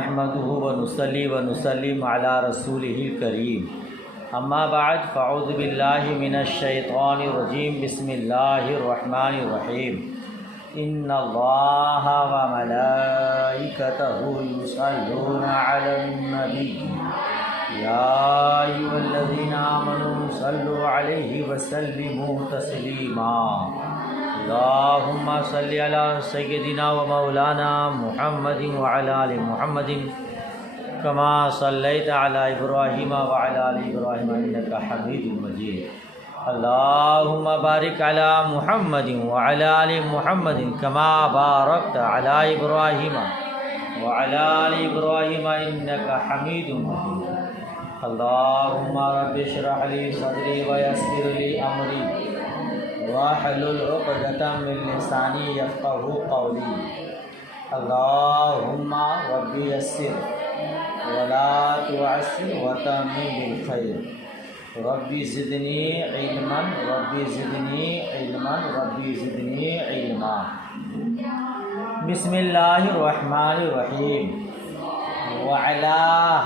نحمده ونصلي ونسلم على رسوله الكريم اما بعد فاعوذ بالله من الشيطان الرجيم بسم الله الرحمن الرحيم ان الله وملائكته يصلون على النبي يا ايها الذين امنوا صلوا عليه وسلموا تسليما اللهم صل على سيدنا ومولانا محمد وعلى ال محمد كما صليت على ابراهيم وعلى ال ابراهيم انك حميد مجيد اللهم بارك على محمد وعلى ال محمد كما باركت على ابراهيم وعلى ال ابراهيم انك حميد مجيد اللهم رب اشرح لي صدري ويسر لي امري واحلل عقدة من لساني يفقهوا قولي اللهم رب يسر ولا تعسر وتمم بالخير ربي زدني علما ربي زدني علما ربي زدني علما بسم الله الرحمن الرحيم وعلى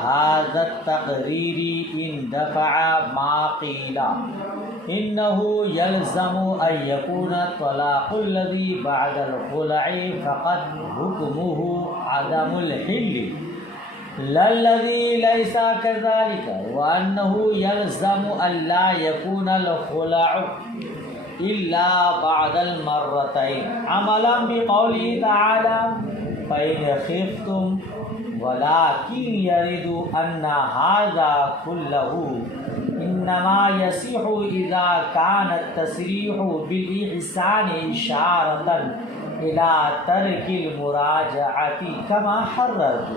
هذا التقرير اندفع ما قيل إنه يلزم أن يكون الطلاق الذي بعد الخلع فقد حكمه عدم الحل لا الذي ليس كذلك وأنه يلزم أن لا يكون الخلع إلا بعد المرتين عملا بقوله تعالى فإن خفتم ولكن يرد أن هذا كله انما يصح اذا كان التصريح بالاحسان اشارة الى ترك المراجعة كما حررت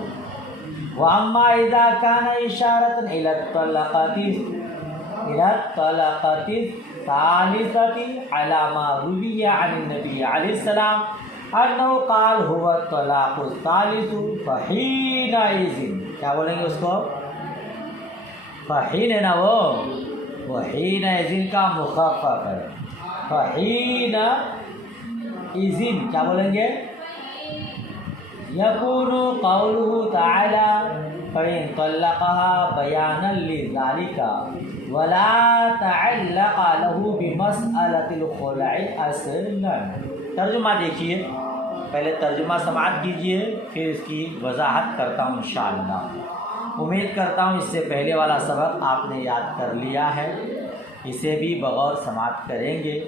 واما اذا كان اشارة الى الطلقة الثالثة على ما روي عن النبي عليه السلام انه قال هو الطلاق الثالث فحينئذ کیا بولیں گے اس کو فحین ہے نا وہ حین اذن کا مخفف ہے فحین اذن کیا بولیں گے یکون قوله تعالی فإن طلقها بیانا لذلك ولا تعلق له بمسألة الخلع اصلا ترجمہ دیکھیے پہلے ترجمہ سماعت کیجئے پھر اس کی وضاحت کرتا ہوں انشاءاللہ امید کرتا ہوں اس سے پہلے والا سبق آپ نے یاد کر لیا ہے اسے بھی بغور سماعت کریں گے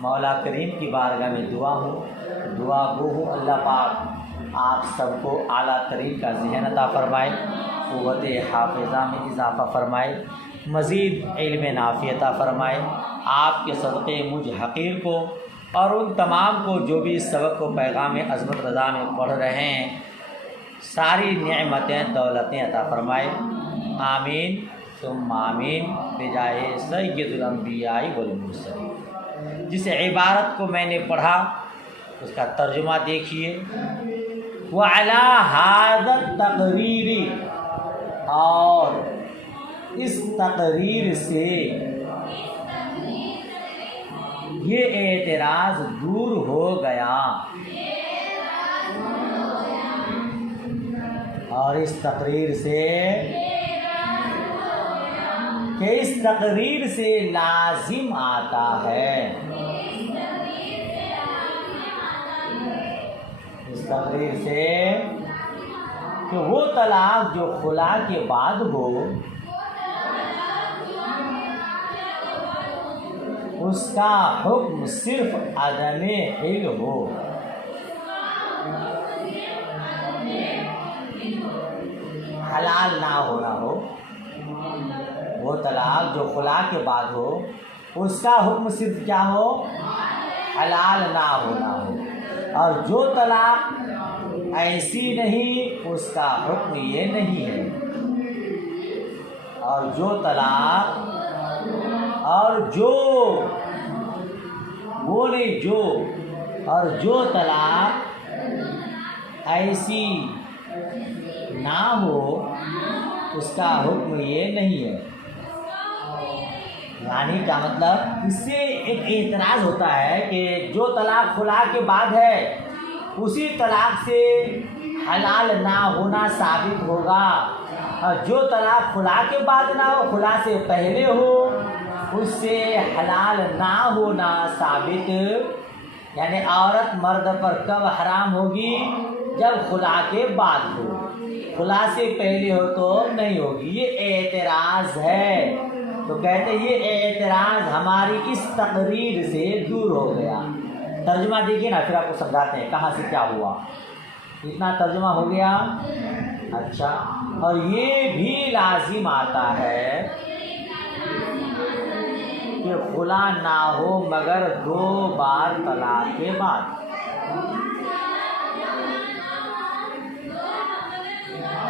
مولا کریم کی بارگاہ میں دعا گو ہوں اللہ پاک آپ سب کو اعلیٰ ترین کا ذہن عطا فرمائے قوت حافظہ میں اضافہ فرمائے مزید علم نافع عطا فرمائے آپ کے صدقے مجھ حقیر کو اور ان تمام کو جو بھی اس سبق کو پیغام عظمت رضا میں پڑھ رہے ہیں ساری نعمتیں دولتیں عطا فرمائے آمین ثم آمین بجائے سید الانبیاء والمرسلین جس عبارت کو میں نے پڑھا اس کا ترجمہ دیکھیے وعلی ھذا التقریر اور اس تقریر سے یہ اعتراض دور ہو گیا اور اس تقریر سے کہ اس تقریر سے لازم آتا ہے اس تقریر سے کہ وہ طلاق جو خلا کے بعد ہو اس کا حکم صرف عدم حل ہو حلال نہ ہونا ہو وہ طلاق جو خلا کے بعد ہو اس کا حکم صرف کیا ہو حلال نہ ہونا ہو اور جو طلاق ایسی نہیں اس کا حکم یہ نہیں ہے اور جو طلاق اور جو طلاق ایسی نہ ہو اس کا حکم یہ نہیں ہے یعنی کا مطلب اس سے ایک اعتراض ہوتا ہے کہ جو طلاق خلا کے بعد ہے اسی طلاق سے حلال نہ ہونا ثابت ہوگا، اور جو طلاق خلا کے بعد نہ ہو، خلا سے پہلے ہو، اس سے حلال نہ ہونا ثابت، یعنی عورت مرد پر کب حرام ہوگی؟ جب خلا کے بعد ہو، خلا سے پہلے ہو تو نہیں ہوگی۔ یہ اعتراض ہے، تو کہتے ہیں یہ اعتراض ہماری اس تقریر سے دور ہو گیا۔ ترجمہ دیکھیے نا، پھر آپ کو سمجھاتے ہیں کہاں سے کیا ہوا۔ اتنا ترجمہ ہو گیا، اچھا۔ اور یہ بھی لازم آتا ہے کہ خلا نہ ہو مگر 2 بار طلاق کے بعد،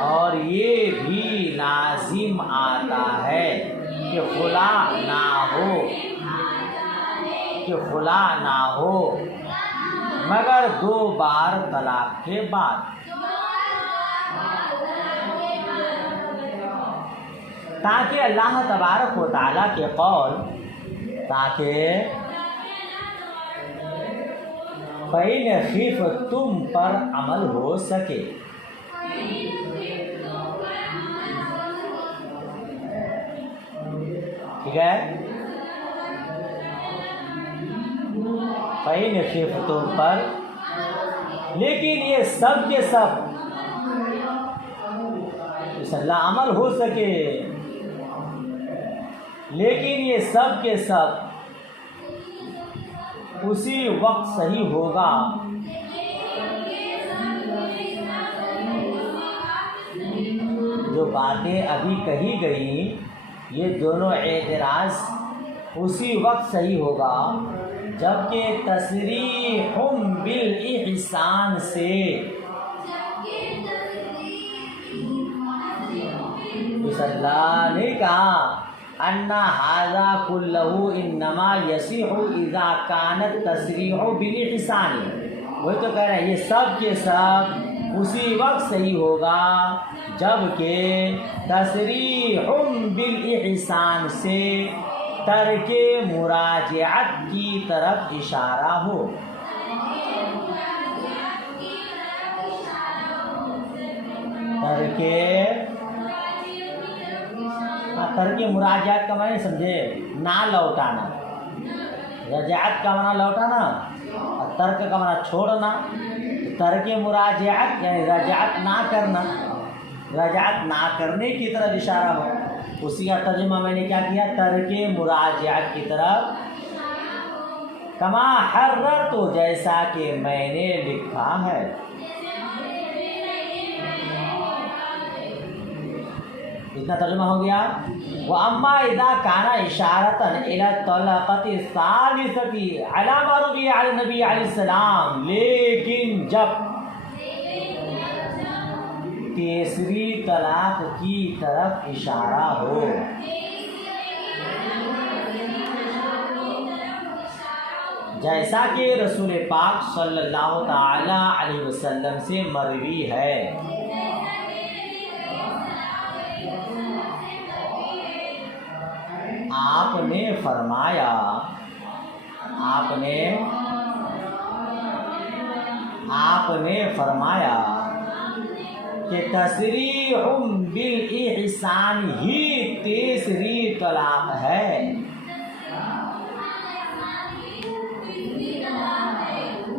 اور یہ بھی لازم آتا ہے کہ خلا نہ ہو مگر 2 بار طلاق کے بعد، تاکہ اللہ تبارک و تعالیٰ کے قول، تاکہ فَإِنْ خِفْتُمْ پر عمل ہو سکے۔ ٹھیک ہے، فَإِنْ خِفْتُمْ پر، لیکن یہ سب کے سب اس اللہ عمل ہو سکے، لیکن یہ سب کے سب اسی وقت صحیح ہوگا جو باتیں ابھی کہی گئی، یہ دونوں اعتراض اسی وقت صحیح ہوگا جبکہ تصریح بالاحسان سے اس اللہ نے کہا ان ھذا کلہ انما یصح اذا کانت تصریح بالاحسان، وہ تو کہہ رہے ہیں یہ سب کے سب اسی وقت صحیح ہوگا جبکہ تصریح بالاحسان سے ترک مراجعت کی طرف اشارہ ہو۔ ترک مراجعت کا معنی سمجھے، نہ لوٹانا، رجعت کا معنی لوٹانا اور ترک کا معنی چھوڑنا۔ ترک مراجعت یعنی رجعت نہ کرنا، رجعت نہ کرنے کی طرف اشارہ ہو، اسی کا ترجمہ میں نے کیا کیا، ترک مراجعت کی طرف، کما حررت، جیسا کہ میں نے لکھا ہے۔ اتنا ترجمہ ہو گیا۔ وَأَمَّا إِذَا كَانَ إِشَارَةً إِلَى الطَّلَاقَةِ الثَّالِثَةِ عَلَى مَا رُوِيَ عَنِ النَّبِيِّ عَلَيْهِ السَّلَامِ، لیکن جب تیسری طلاق کی طرف اشارہ ہو، جیسا کہ رسول پاک صلی اللہ تعالی علیہ وسلم سے مروی ہے، آپ نے فرمایا کہ تصریح بالاحسان ہی تیسری طلاق ہے۔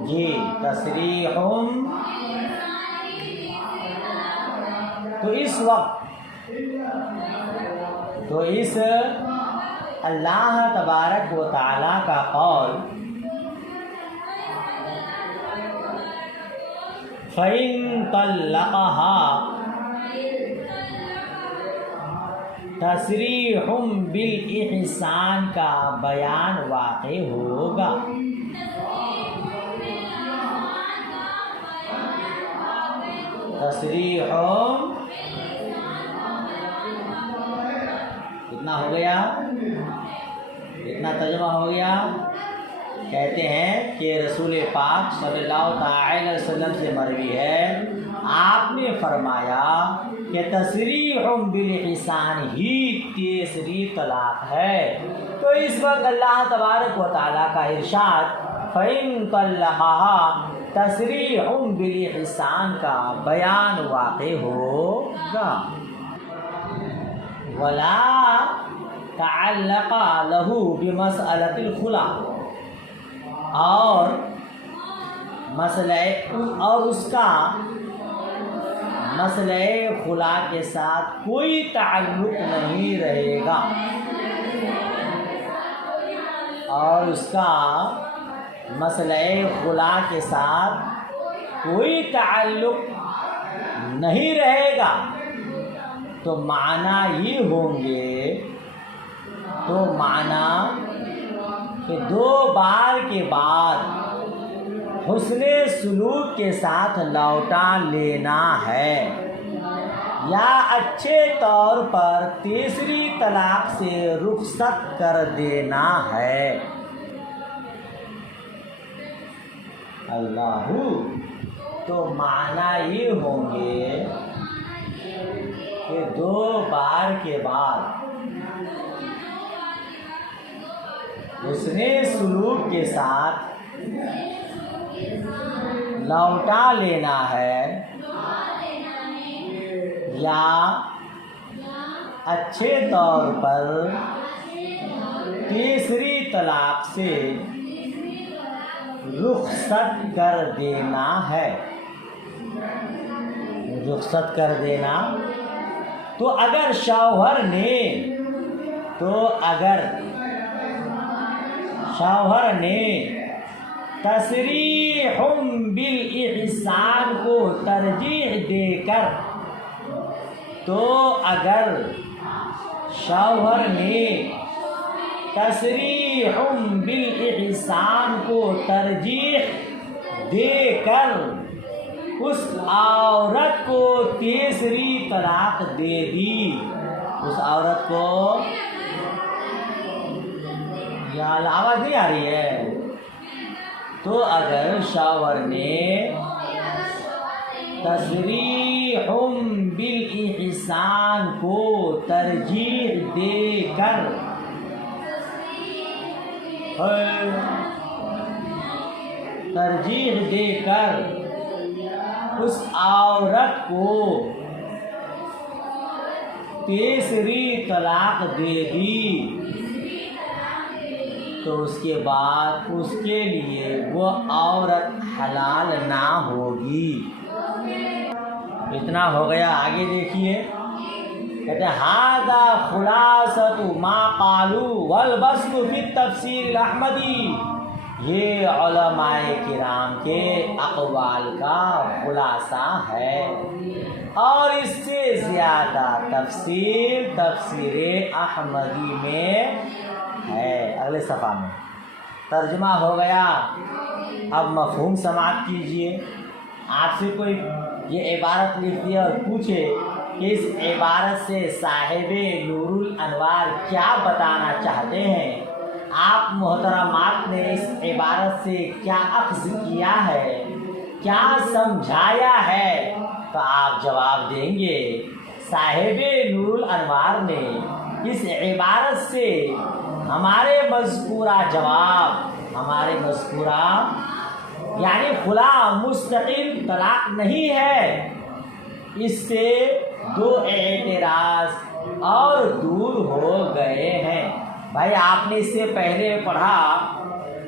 جی، تصریح تو اس اللہ تبارک و تعالیٰ کا قول فَإِن طَلَّقَهَا تصریح بالاحسان کا بیان واقع ہوگا۔ تصریح اتنا ہو گیا، اتنا ترجمہ ہو گیا۔ کہتے ہیں کہ رسول پاک صلی اللہ تعالی علیہ وسلم سے مروی ہے، آپ نے فرمایا کہ تصریح بالاحسان ہی تیسری طلاق ہے۔ تو اس وقت اللہ تبارک و تعالیٰ کا ارشاد فَإِن طَلَّقَهَا تصریح بالإحسان کا بیان واقع ہوگا. وَلَا تَعَلَّقَ لَهُ بِمَسْأَلَةِ الْخُلَا، اور مسئلہ اور اس کا مسئلہ خلا کے ساتھ کوئی تعلق نہیں رہے گا، اور اس کا مسئلہ خلا کے ساتھ کوئی تعلق نہیں رہے گا. تو معنی یہ ہوں گے، تو معنی کہ 2 بار کے بعد حسن سلوک کے ساتھ لوٹا لینا ہے، یا اچھے طور پر تیسری طلاق سے رخصت کر دینا ہے. اللہ، تو معنی یہ ہوں گے کہ 2 بار کے بعد حسن سلوک کے ساتھ لوٹا لینا ہے، یا اچھے طور پر تیسری طلاق سے رخصت کر دینا ہے. رخصت کر دینا. تو اگر شوہر نے تصریح بالاحسان کو ترجیح دے کر، تو اگر شوہر نے تصریح بالاحسان کو ترجیح دے کر اس عورت کو تیسری طلاق دے دی، اس عورت کو، یا آواز نہیں آ رہی ہے؟ تو اگر شوہر نے تصریح بالاحسان کو ترجیح دے کر اس عورت کو تیسری طلاق دے دی، تو اس کے بعد اس کے لیے وہ عورت حلال نہ ہوگی. اتنا ہو گیا. آگے دیکھیے، کہتے ہیں ھذا خلاصۃ ما قالوا والبسط فی التفسیر الاحمدی. یہ علماء کرام کے اقوال کا خلاصہ ہے، اور اس سے زیادہ تفسیر احمدی میں ہے. اگلے صفحہ میں ترجمہ ہو گیا. اب مفہوم سماعت کیجئے. آپ سے کوئی یہ عبارت لکھی اور پوچھے کہ اس عبارت سے صاحب نور الانوار کیا بتانا چاہتے ہیں، آپ محترمات نے اس عبارت سے کیا اخذ کیا ہے، کیا سمجھایا ہے، تو آپ جواب دیں گے صاحب نور الانوار نے اس عبارت سے ہمارے مذکورہ یعنی خلا مستقل طلاق نہیں ہے، اس سے 2 اعتراض اور دور ہو گئے ہیں. بھائی آپ نے اس سے پہلے پڑھا،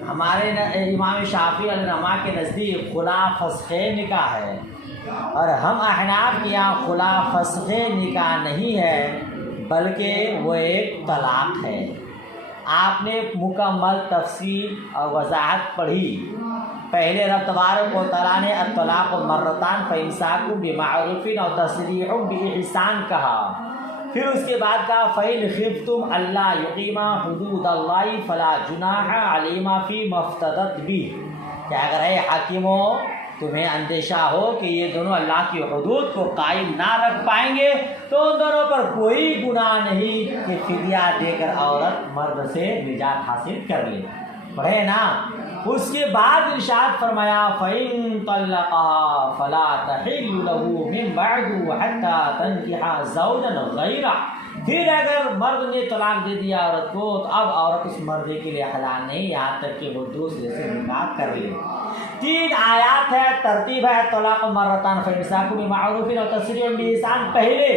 ہمارے امام شافعی علیہ رحمہ کے نزدیک خلا فسخ نکاح ہے، اور ہم احناف کے یہاں خلا فسخ نکاح نہیں ہے بلکہ وہ ایک طلاق ہے. آپ نے مکمل تفصیل اور وضاحت پڑھی. پہلے رب تبارک و تعالیٰ نے الطلاق مرتان فإمساک بمعروف اور تسریح بإحسان کہا، پھر اس کے بعد کہا فإن خفتم الا یقیما حدود اللہ فلا جناح علیہما فیما افتدت بہ. کہ اگر اے حاکموں تمہیں اندیشہ ہو کہ یہ دونوں اللہ کی حدود کو قائم نہ رکھ پائیں گے، تو ان دونوں پر کوئی گناہ نہیں کہ فدیہ دے کر عورت مرد سے نجات حاصل کر لے. پڑھے نا. اس کے بعد ارشاد فرمایا فَإِن طَلَّقَهَا فَلَا تَحِلُّ لَهُ مِن بَعْدُ حَتَّى تَنكِحَ زَوْجًا غَيْرَهُ. پھر اگر مرد نے طلاق دے دیا عورت کو تو اب عورت اس مرد کے لیے حلال نہیں یہاں تک کہ وہ دوسرے سے نکاح کر لے۔ 3 آیات ہے، ترتیب ہے طلاق مرتان فامساک بمعروف اور تسریح باحسان پہلے،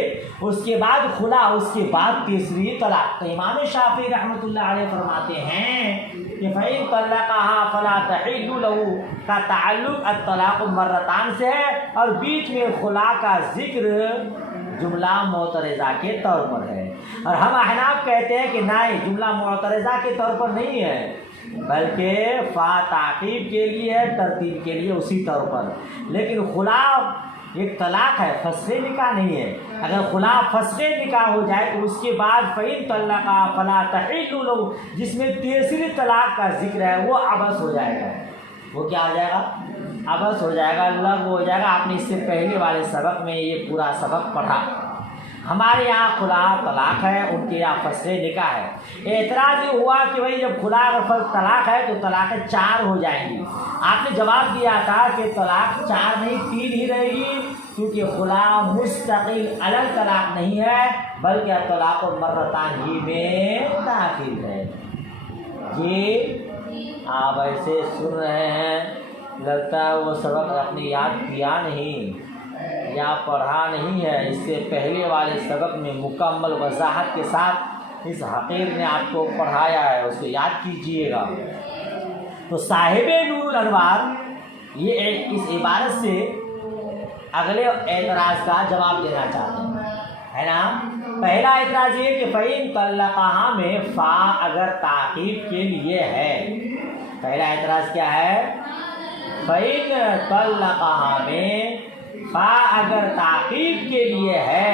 اس کے بعد خلا، اس کے بعد تیسری طلاق۔ تو امام شافعی رحمۃ اللہ علیہ فرماتے ہیں کہ فإن طلقها فلا تحل له کا تعلق الطلاق مرتان سے ہے، اور بیچ میں خلا کا ذکر جملہ معترضہ کے طور پر ہے، اور ہم احناف کہتے ہیں کہ نہیں، جملہ معترضہ کے طور پر نہیں ہے بلکہ فا تعقیب کے لیے ہے، ترتیب کے لیے اسی طور پر۔ لیکن خلا ایک طلاق ہے، فسخ نکاح نہیں ہے۔ اگر خلا فسخ نکاح ہو جائے تو اس کے بعد فإن طلقها فلا تحل له جس میں تیسری طلاق کا ذکر ہے وہ عبث ہو جائے گا۔ وہ کیا ہو جائے گا؟ عبث ہو جائے گا، لغو ہو جائے گا۔ آپ نے اس سے پہلے والے سبق میں یہ پورا سبق پڑھا۔ ہمارے یہاں خلا طلاق ہے، ان کے یہاں فسخ نکاح ہے۔ اعتراض یہ ہوا کہ بھائی جب خلا اور طلاق ہے تو طلاقیں 4 ہو جائیں گی۔ آپ نے جواب دیا تھا کہ طلاق 4 نہیں 3 ہی رہے گی، کیونکہ خلا مستقل الگ طلاق نہیں ہے بلکہ طلاق مرتان ہی میں داخل ہے۔ جی آپ ایسے سن رہے ہیں، لگتا ہے وہ سبق آپ نے یاد کیا نہیں یا پڑھا نہیں ہے۔ اس سے پہلے والے سبق میں مکمل وضاحت کے ساتھ اس حقیر نے آپ کو پڑھایا ہے، اس کو یاد کیجئے گا۔ تو صاحب نور الانوار یہ اس عبارت سے اگلے اعتراض کا جواب دینا چاہتے ہیں، ہے نا۔ پہلا اعتراض یہ کہ فإن طلقها میں فا اگر تعقیب کے لیے ہے۔ پہلا اعتراض کیا ہے؟ فإن طلقها میں فا اگر تعقیب کے لیے ہے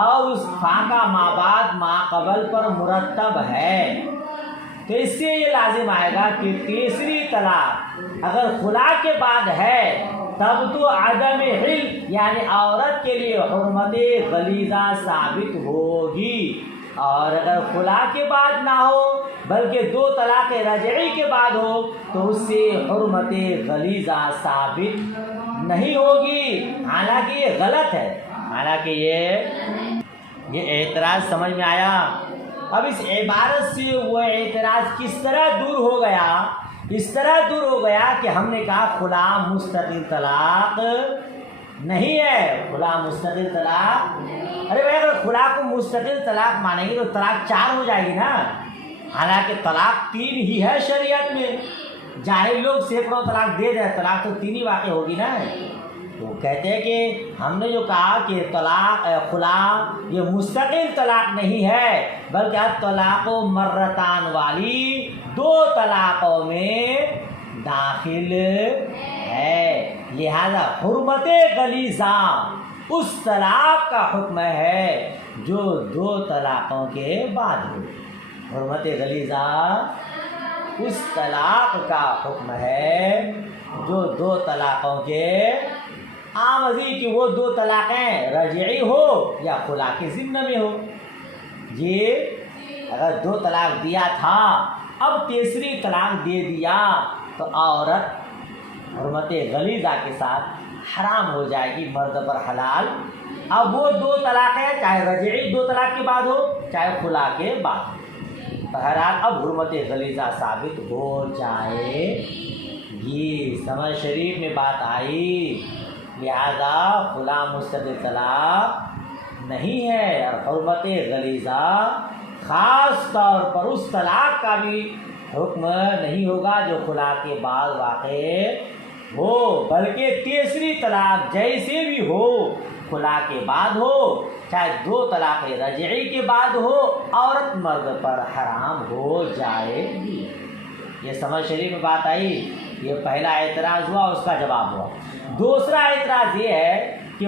اور اس فا کا مابعد ما قبل پر مرتب ہے تو اس سے یہ لازم آئے گا کہ تیسری طلاق اگر خلا کے بعد ہے تب تو عدم حل یعنی عورت کے لیے حرمت غلیظہ ثابت ہوگی، اور اگر خلا کے بعد نہ ہو بلکہ 2 طلاق رجعی کے بعد ہو تو اس سے حرمت غلیظہ ثابت نہیں ہوگی۔ حالانکہ یہ غلط ہے، حالانکہ یہ اعتراض سمجھ میں آیا۔ اب اس عبارت سے وہ اعتراض کس طرح دور ہو گیا؟ اس طرح دور ہو گیا کہ ہم نے کہا خلا مستقل طلاق نہیں ہے۔ خلا مستقل طلاق، ارے بھائی اگر خلا کو مستقل طلاق مانیں گے تو طلاق 4 ہو جائے گی نا، حالانکہ طلاق 3 ہی ہے شریعت میں۔ جاہل لوگ سینکڑوں طلاق دے دیں، طلاق تو 3 ہی واقع ہوگی نا۔ تو کہتے ہیں کہ ہم نے جو کہا کہ طلاق خلا یہ مستقل طلاق نہیں ہے بلکہ طلاق و مرتان والی 2 طلاقوں میں داخل ہے، لہذا حرمت غلیظہ اس طلاق کا حکم ہے جو 2 طلاقوں کے بعد ہو۔ حرمت غلیظہ اس طلاق کا حکم ہے جو 2 طلاقوں کے آمدی کی وہ 2 طلاقیں رجعی ہو یا خلا کے ضمن میں ہو۔ یہ اگر 2 طلاق دیا تھا اب تیسری طلاق دے دیا تو عورت حرمت غلیظہ کے ساتھ حرام ہو جائے گی، مرد پر حلال۔ اب وہ 2 طلاقیں چاہے رجعی 2 طلاق کے بعد ہو چاہے خلا کے بعد ہو، بہرحال اب حرمت غلیظہ ثابت ہو جائے گی۔ سمجھ شریف میں بات آئی، لہذا خلا مستقل طلاق نہیں ہے، اور حرمت غلیظہ خاص طور پر اس طلاق کا بھی حکم نہیں ہوگا جو خلا کے بعد واقع ہو، بلکہ تیسری طلاق جیسے بھی ہو، خلا کے بعد ہو چاہے 2 طلاق رجعی کے بعد ہو، عورت مرد پر حرام ہو جائے گی۔ یہ سمجھ شریف میں بات آئی۔ یہ پہلا اعتراض ہوا، اس کا جواب ہوا۔ دوسرا اعتراض یہ ہے کہ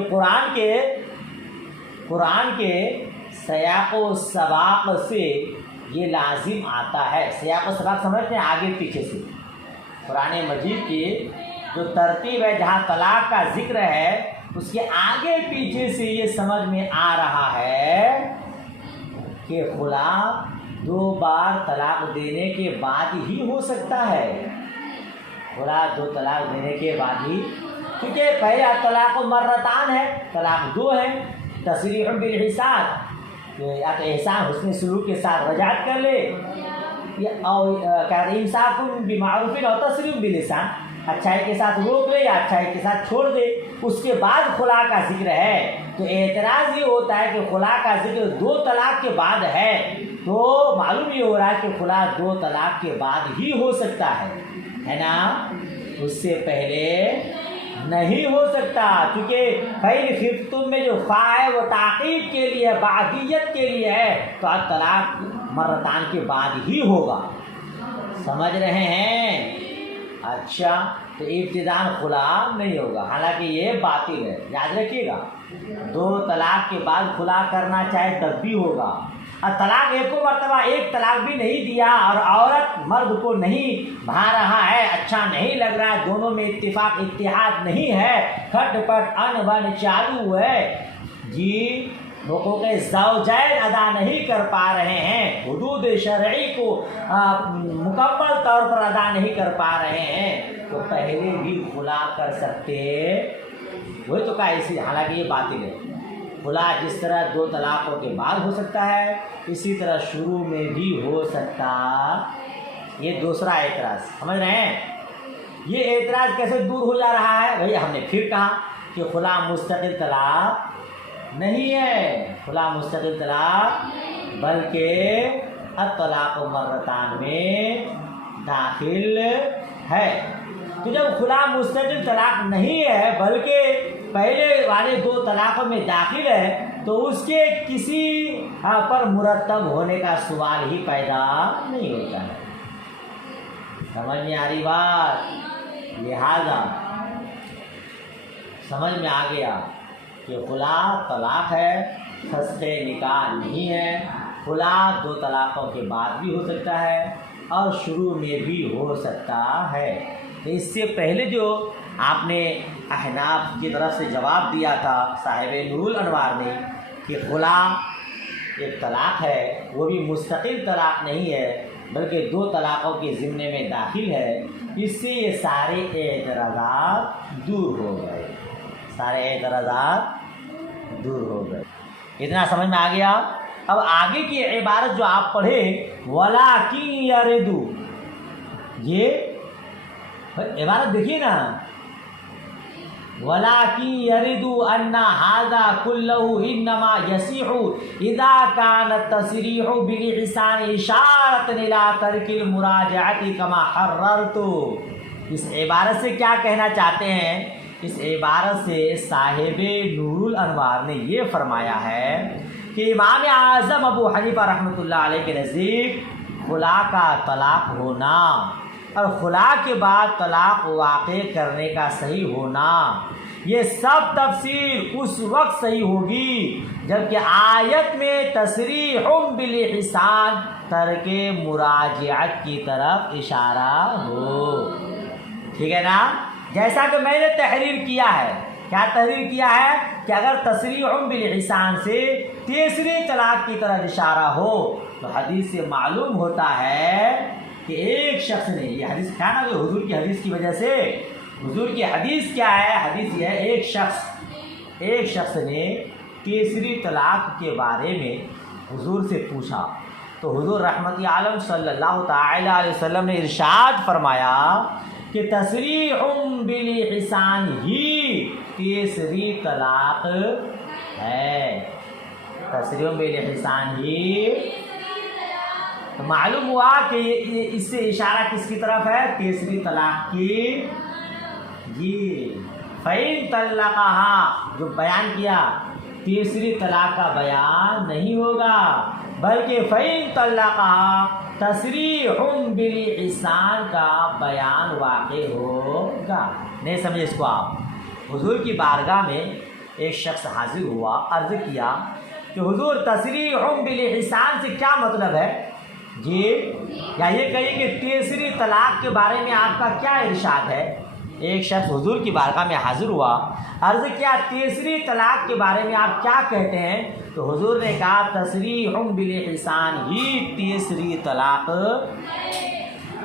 قرآن کے سیاق و سباق سے یہ لازم آتا ہے۔ سیاق و سباق سمجھتے ہیں آگے پیچھے سے، قرآن مجید کی جو ترتیب ہے جہاں طلاق کا ذکر ہے اس کے آگے پیچھے سے یہ سمجھ میں آ رہا ہے کہ خلا 2 بار طلاق دینے کے بعد ہی ہو سکتا ہے۔ خلا 2 طلاق دینے کے بعد ہی، کیونکہ پہلا طلاق مرتان ہے، طلاق 2 ہے، تصریح بالحسان، یا تو احسان حسن سلوک کے ساتھ رجعت کر لے، اور کہتے ہیں امساکن بمعروف اور تسریم بلسان، اچھائی کے ساتھ روک لے یا اچھائی کے ساتھ چھوڑ دے، اس کے بعد خلا کا ذکر ہے۔ تو اعتراض یہ ہوتا ہے کہ خلا کا ذکر 2 طلاق کے بعد ہے، تو معلوم یہ ہو رہا ہے کہ خلا 2 طلاق کے بعد ہی ہو سکتا ہے نا، اس سے پہلے نہیں ہو سکتا، کیونکہ فَإِنْ خِفْتُم میں جو فا ہے وہ تعقیب کے لیے، بعدیت کے لیے ہے، تو طلاق مرتان کے بعد ہی ہوگا۔ سمجھ رہے ہیں؟ اچھا، تو ابتداءً خلا نہیں ہوگا، حالانکہ یہ باطل ہے، یاد رکھیے گا۔ 2 طلاق کے بعد خلا کرنا چاہے تب بھی ہوگا، اور طلاق ایک مرتبہ ایک طلاق بھی نہیں دیا اور عورت مرد کو نہیں بھا رہا ہے، اچھا نہیں لگ رہا ہے، دونوں میں اتفاق اتحاد نہیں ہے، کھٹ پٹ ان بن چالو ہے جی، حقوق زوجین ادا نہیں کر پا رہے ہیں، حدود شرعی کو مکمل طور پر ادا نہیں کر پا رہے ہیں، تو پہلے بھی خلا کر سکتے، وہی تو کہا اسی، حالانکہ یہ باطل ہے۔ خلا جس طرح 2 طلاقوں کے بعد ہو سکتا ہے، اسی طرح شروع میں بھی ہو سکتا۔ یہ دوسرا اعتراض، سمجھ رہے ہیں؟ یہ اعتراض کیسے دور ہو جا رہا ہے؟ وہی ہم نے پھر کہا کہ خلا مستقل طلاق نہیں ہے، خلا مستقل طلاق بلکہ الطلاق مرتان میں داخل ہے۔ تو جب خلا مستقل طلاق نہیں ہے بلکہ پہلے والے 2 طلاقوں میں داخل ہے، تو اس کے کسی پر مرتب ہونے کا سوال ہی پیدا نہیں ہوتا ہے۔ سمجھ میں آ رہی بات؟ لہذا سمجھ میں آ گیا کہ خلا طلاق ہے، فسخ نکاح نہیں ہے۔ خلا 2 طلاقوں کے بعد بھی ہو سکتا ہے اور شروع میں بھی ہو سکتا ہے۔ اس سے پہلے جو آپ نے احناف کی طرف سے جواب دیا تھا صاحب نور الانوار نے کہ خلا ایک طلاق ہے، وہ بھی مستقل طلاق نہیں ہے بلکہ 2 طلاقوں کے ضمن میں داخل ہے، اس سے یہ سارے اعتراضات دور ہو گئے، سارے اعتراضات دور ہو گئے۔ اتنا سمجھ میں آ گیا؟ اب آگے کی عبارت جو آپ پڑھے وَلَٰكِن يَرِدُ، یہ عبارت دیکھیے نا، وَلَٰكِن يَرِدُ أَنَّ هَذَا كُلَّهُ إِنَّمَا يَصِحُ إِذَا كَانَ التَّصْرِيحُ بِالْإِحْسَانِ إِشَارَةً إِلَىٰ تَرْكِ الْمُرَاجَعَةِ كَمَا حَرَّرْتُ۔ اس عبارت سے کیا کہنا چاہتے ہیں؟ اس عبارت سے صاحب نور الانوار نے یہ فرمایا ہے کہ امام اعظم ابو حنیفہ رحمۃ اللہ علیہ کے نزدیک خلا کا طلاق ہونا اور خلا کے بعد طلاق واقع کرنے کا صحیح ہونا، یہ سب تفسیر اس وقت صحیح ہوگی جبکہ آیت میں تصریح بالاحسان ترک مراجعت کی طرف اشارہ ہو۔ ٹھیک ہے نا؟ جیسا کہ میں نے تحریر کیا ہے، کیا تحریر کیا ہے کہ اگر تصریح بالاحسان سے تیسرے طلاق کی طرف اشارہ ہو تو حدیث سے معلوم ہوتا ہے کہ ایک شخص نے، یہ حدیث کیا نا کہ حضور کی حدیث کی وجہ سے، حضور کی حدیث کیا ہے؟ حدیث یہ ہے ایک شخص نے تیسری طلاق کے بارے میں حضور سے پوچھا تو حضور رحمت عالم صلی اللہ تعالی علیہ وسلم نے ارشاد فرمایا کہ تصریح بالاحسان ہی تیسری طلاق ہے، تصریح بالاحسان ہی۔ تو معلوم ہوا کہ اس سے اشارہ کس کی طرف ہے؟ تیسری طلاق کی۔ جی فَإِن طَلَّقَهَا جو بیان کیا، تیسری طلاق کا بیان نہیں ہوگا بلکہ فَإِن طَلَّقَهَا تصریح بالاحسان کا بیان واقع ہوگا۔ نہیں سمجھے اس کو آپ؟ حضور کی بارگاہ میں ایک شخص حاضر ہوا، عرض کیا کہ حضور تصریح بالاحسان سے کیا مطلب ہے؟ جی یا یہ کہیے کہ تیسری طلاق کے بارے میں آپ کا کیا ارشاد ہے؟ ایک شخص حضور کی بارگاہ میں حاضر ہوا، عرض کیا تیسری طلاق کے بارے میں آپ کیا کہتے ہیں؟ تو حضور نے کہا تصریح بالاحسان ہی تیسری طلاق۔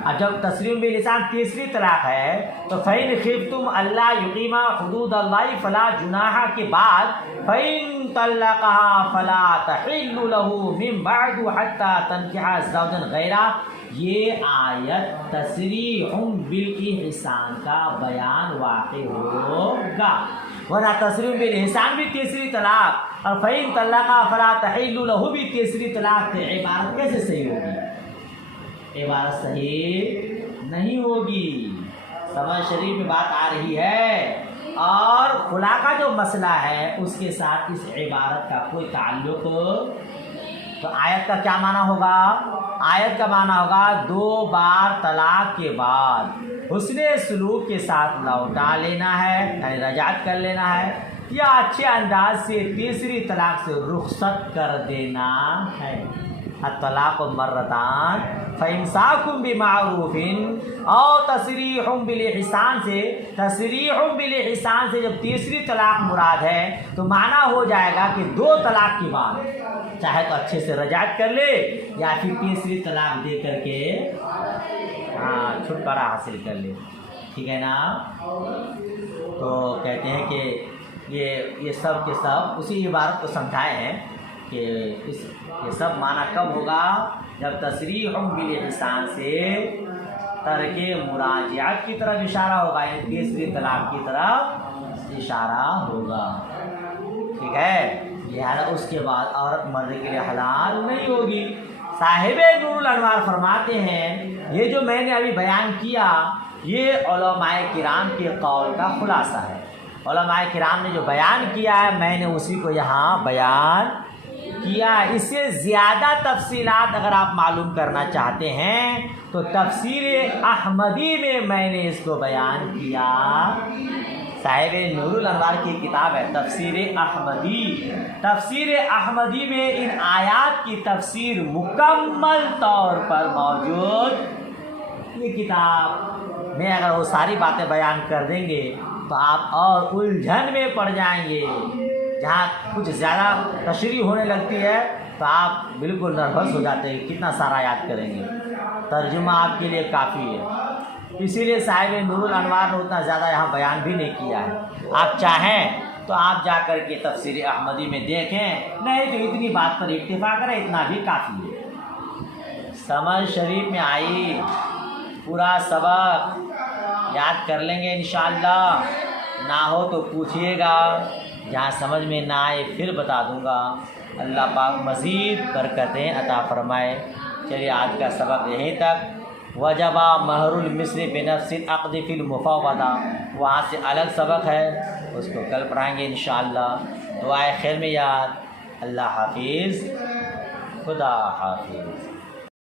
اب جب تسریم باللسان تیسری طلاق ہے تو فَإِنْ خِفْتُمْ أَلَّا يُقِيمَا حُدُودَ اللَّهِ فَلَا جُنَاحَ کے بعد فَإِنْ طَلَّقَهَا فَلَا تَحِلُّ لَهُ مِنْ بَعْدُ حَتَّى تَنْكِحَ زَوْجًا غَيْرَهُ، یہ آیت تسریح بالإحسان کا بیان واقع ہوگا، ورنہ تسریم بالإحسان بھی تیسری طلاق اور فَإِنْ طَلَّقَهَا فَلَا تَحِلُّ لَهُ بھی تیسری طلاق سے عبارت کیسے صحیح ہوگی؟ عبارت صحیح نہیں ہوگی۔ سمجھ شریف میں بات آ رہی ہے، اور خلا کا جو مسئلہ ہے اس کے ساتھ اس عبارت کا کوئی تعلق، تو آیت کا کیا معنی ہوگا؟ آیت کا معنی ہوگا 2 بار طلاق کے بعد حسن سلوک کے ساتھ لوٹا لینا ہے، یعنی رجعت کر لینا ہے، یا اچھے انداز سے تیسری طلاق سے رخصت کر دینا ہے۔ الطلاق مرتان فإمساک بمعروف اور تصریح بالإحسان سے، تصریح بالإحسان سے جب تیسری طلاق مراد ہے تو معنی ہو جائے گا کہ 2 طلاق کے بعد چاہے تو اچھے سے رجعت کر لے یا پھر تیسری طلاق دے کر کے چھٹکارا حاصل کر لے، ٹھیک ہے نا؟ تو کہتے ہیں کہ یہ سب کے سب اسی عبارت کو سمجھائے ہیں کہ یہ سب معنی کب ہوگا؟ جب تصریح بالإحسان سے ترک مراجعت کی طرف اشارہ ہوگا، یعنی تیسری طلاق کی طرف اشارہ ہوگا، ٹھیک ہے؟ لہٰذا اس کے بعد عورت مرد کے لیے حلال نہیں ہوگی۔ صاحب نور الانوار فرماتے ہیں یہ جو میں نے ابھی بیان کیا یہ علماء کرام کے قول کا خلاصہ ہے۔ علماء کرام نے جو بیان کیا ہے میں نے اسی کو یہاں بیان کیا۔ اس سے زیادہ تفصیلات اگر آپ معلوم کرنا چاہتے ہیں تو تفسیر احمدی میں نے اس کو بیان کیا۔ صاحب نور الانوار کی کتاب ہے تفسیر احمدی، تفسیر احمدی میں ان آیات کی تفسیر مکمل طور پر موجود۔ یہ کتاب میں اگر وہ ساری باتیں بیان کر دیں گے تو آپ اور الجھن میں پڑ جائیں گے، جہاں کچھ زیادہ تشریح ہونے لگتی ہے تو آپ بالکل نروس ہو جاتے ہیں، کتنا سارا یاد کریں گے۔ ترجمہ آپ کے لیے کافی ہے، اسی لیے صاحب نور الانوار نے اتنا زیادہ یہاں بیان بھی نہیں کیا ہے۔ آپ چاہیں تو آپ جا کر کے تفسیر احمدی میں دیکھیں، نہیں تو اتنی بات پر اکتفا کریں، اتنا بھی کافی ہے۔ سمجھ شریف میں آئی، پورا سبق یاد کر لیں گے انشاءاللہ، نہ ہو تو پوچھیے گا، جہاں سمجھ میں نہ آئے پھر بتا دوں گا۔ اللہ پاک مزید برکتیں عطا فرمائے۔ چلیے آج کا سبق یہیں تک۔ وجبہ مہر المصر بنفس العقد فی المفاوضہ، وہاں سے الگ سبق ہے، اس کو کل پڑھائیں گے انشاءاللہ۔ دعائے خیر میں یاد۔ اللہ حافظ، خدا حافظ۔